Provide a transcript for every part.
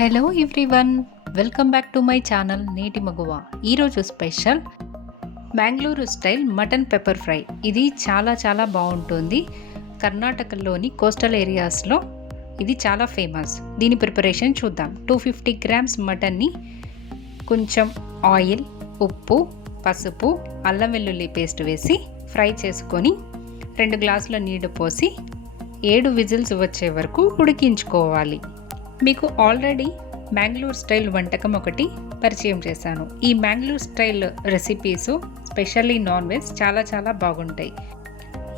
Hello everyone, welcome back to my channel నేటి మగువ. ఈరోజు special Bengaluru style mutton pepper fry. ఇది చాలా బాగుంటుంది. కర్ణాటకలోని కోస్టల్ ఏరియాస్లో ఇది చాలా ఫేమస్. దీని ప్రిపరేషన్ చూద్దాం. 250 గ్రామ్స్ మటన్ని కొంచెం ఆయిల్, ఉప్పు, పసుపు, అల్లం వెల్లుల్లి పేస్ట్ వేసి ఫ్రై చేసుకొని 2 గ్లాసుల నీళ్లు పోసి 7 విజిల్స్ వచ్చే వరకు ఉడికించుకోవాలి. మీకు ఆల్రెడీ బెంగళూరు స్టైల్ వంటకం ఒకటి పరిచయం చేశాను. ఈ Bengaluru style recipes specially non veg చాలా బాగుంటాయి.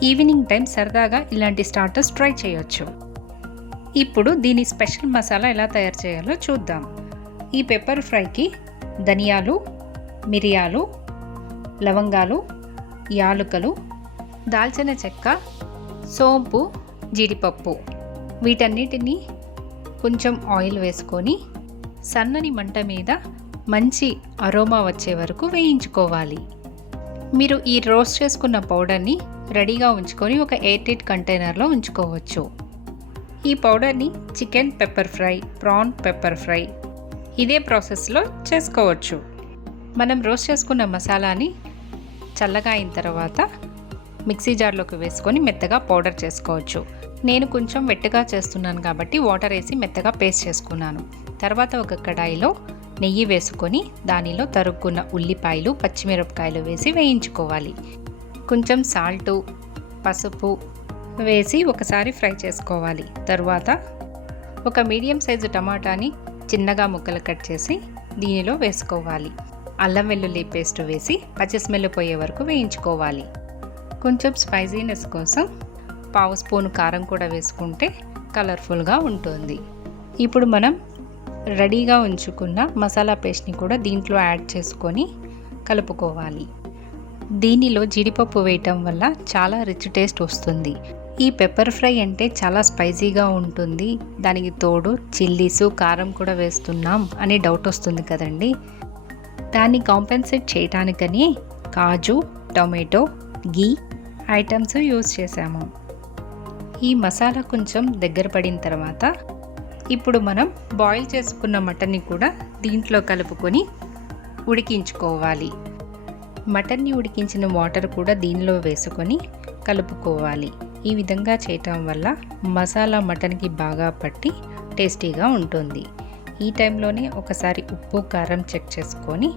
ఈవినింగ్ టైం సరదాగా ఇలాంటి స్టార్టర్స్ ట్రై చేయొచ్చు. ఇప్పుడు దీని స్పెషల్ మసాలా ఎలా తయారు చేయాలో చూద్దాం. ఈ పెప్పర్ ఫ్రైకి ధనియాలు, మిరియాలు, లవంగాలు, యాలుకలు, దాల్చిన చెక్క, సోంపు, జీడిపప్పు వీటన్నిటిని కొంచెం ఆయిల్ వేసుకొని సన్నని మంట మీద మంచి అరోమా వచ్చే వరకు వేయించుకోవాలి. మీరు ఈ రోస్ట్ చేసుకున్న పౌడర్ని రెడీగా ఉంచుకొని ఒక ఎయిర్ టైట్ కంటైనర్లో ఉంచుకోవచ్చు. ఈ పౌడర్ని chicken pepper fry, prawn pepper fry ఇదే ప్రాసెస్లో చేసుకోవచ్చు. మనం రోస్ట్ చేసుకున్న మసాలాని చల్లగా అయిన తర్వాత మిక్సీ జార్లోకి వేసుకొని మెత్తగా పౌడర్ చేసుకోవచ్చు. నేను కొంచెం వెట్టగా చేస్తున్నాను కాబట్టి వాటర్ వేసి మెత్తగా పేస్ట్ చేసుకున్నాను. తర్వాత ఒక కడాయిలో నెయ్యి వేసుకొని దానిలో తరుక్కున్న ఉల్లిపాయలు, పచ్చిమిరపకాయలు వేసి వేయించుకోవాలి. కొంచెం సాల్టు, పసుపు వేసి ఒకసారి ఫ్రై చేసుకోవాలి. తర్వాత ఒక మీడియం సైజు టమాటాని చిన్నగా ముక్కలు కట్ చేసి దీనిలో వేసుకోవాలి. అల్లం వెల్లుల్లి పేస్ట్ వేసి పచ్చి స్మెల్ పోయే వరకు వేయించుకోవాలి. కొంచెం స్పైసీనెస్ కోసం పావు స్పూన్ కారం కూడా వేసుకుంటే కలర్ఫుల్గా ఉంటుంది. ఇప్పుడు మనం రెడీగా ఉంచుకున్న మసాలా పేస్ట్ని కూడా దీంట్లో యాడ్ చేసుకొని కలుపుకోవాలి. దీనిలో జీడిపప్పు వేయటం వల్ల చాలా రిచ్ టేస్ట్ వస్తుంది. ఈ పెప్పర్ ఫ్రై అంటే చాలా స్పైసీగా ఉంటుంది. దానికి తోడు చిల్లీసు, కారం కూడా వేస్తున్నాం అని డౌట్ వస్తుంది కదండి. దాన్ని కాంపెన్సేట్ చేయడానికని కాజు, టొమాటో, గీ ఐటమ్స్ యూజ్ చేసాము. ఈ మసాలా కొంచెం దగ్గర పడిన తర్వాత ఇప్పుడు మనం బాయిల్ చేసుకున్న మటన్ని కూడా దీంట్లో కలుపుకొని ఉడికించుకోవాలి. మటన్ని ఉడికించిన వాటర్ కూడా దీనిలో వేసుకొని కలుపుకోవాలి. ఈ విధంగా చేయటం వల్ల మసాలా మటన్కి బాగా పట్టి టేస్టీగా ఉంటుంది. ఈ టైంలోనే ఒకసారి ఉప్పు, కారం చెక్ చేసుకొని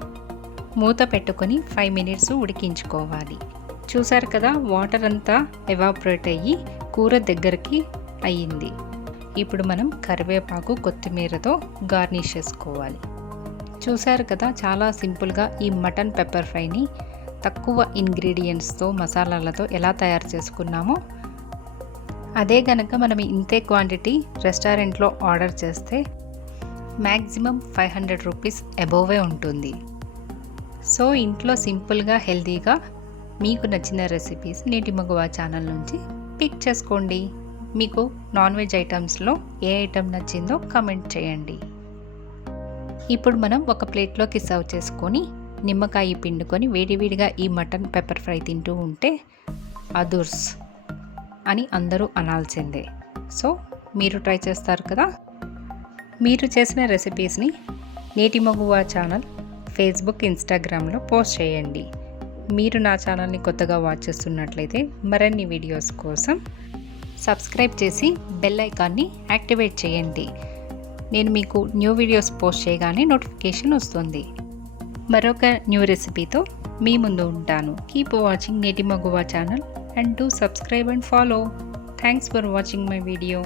మూత పెట్టుకొని 5 మినిట్స్ ఉడికించుకోవాలి. చూసారు కదా, వాటర్ అంతా ఎవాపరేట్ అయ్యి కూర దగ్గరికి అయ్యింది. ఇప్పుడు మనం కరివేపాకు, కొత్తిమీరతో గార్నిష్ చేసుకోవాలి. చూసారు కదా, చాలా సింపుల్గా ఈ మటన్ పెప్పర్ ఫ్రైని తక్కువ ఇంగ్రీడియంట్స్తో, మసాలాలతో ఎలా తయారు చేసుకున్నామో అదే గనక మనం ఇంతే క్వాంటిటీ రెస్టారెంట్లో ఆర్డర్ చేస్తే మ్యాక్సిమం 500 రూపీస్ అబోవే ఉంటుంది. సో ఇంట్లో సింపుల్గా, హెల్తీగా మీకు నచ్చిన రెసిపీస్ నేటి మగువ ఛానల్ నుంచి పిక్ చేసుకోండి. మీకు నాన్ వెజ్ ఐటమ్స్లో ఏ ఐటమ్ నచ్చిందో కామెంట్ చేయండి. ఇప్పుడు మనం ఒక ప్లేట్లోకి సర్వ్ చేసుకొని నిమ్మకాయ పిండుకొని వేడివేడిగా ఈ మటన్ పెప్పర్ ఫ్రై తింటూ ఉంటే అదుర్స్ అని అందరూ అనాల్సిందే. సో మీరు ట్రై చేస్తారు కదా. మీరు చేసిన రెసిపీస్ని నేటి మగువ ఛానల్ ఫేస్బుక్, ఇన్స్టాగ్రామ్లో పోస్ట్ చేయండి. మీరు నా ఛానల్ని కొత్తగా వాచ్ చేస్తున్నట్లయితే మరిన్ని వీడియోస్ కోసం సబ్స్క్రైబ్ చేసి బెల్ ఐకాన్ని యాక్టివేట్ చేయండి. నేను మీకు న్యూ వీడియోస్ పోస్ట్ చేయగానే నోటిఫికేషన్ వస్తుంది. మరొక న్యూ రెసిపీతో మీ ముందు ఉంటాను. Keep watching Neti Maguva channel and do subscribe and follow. Thanks for watching my video.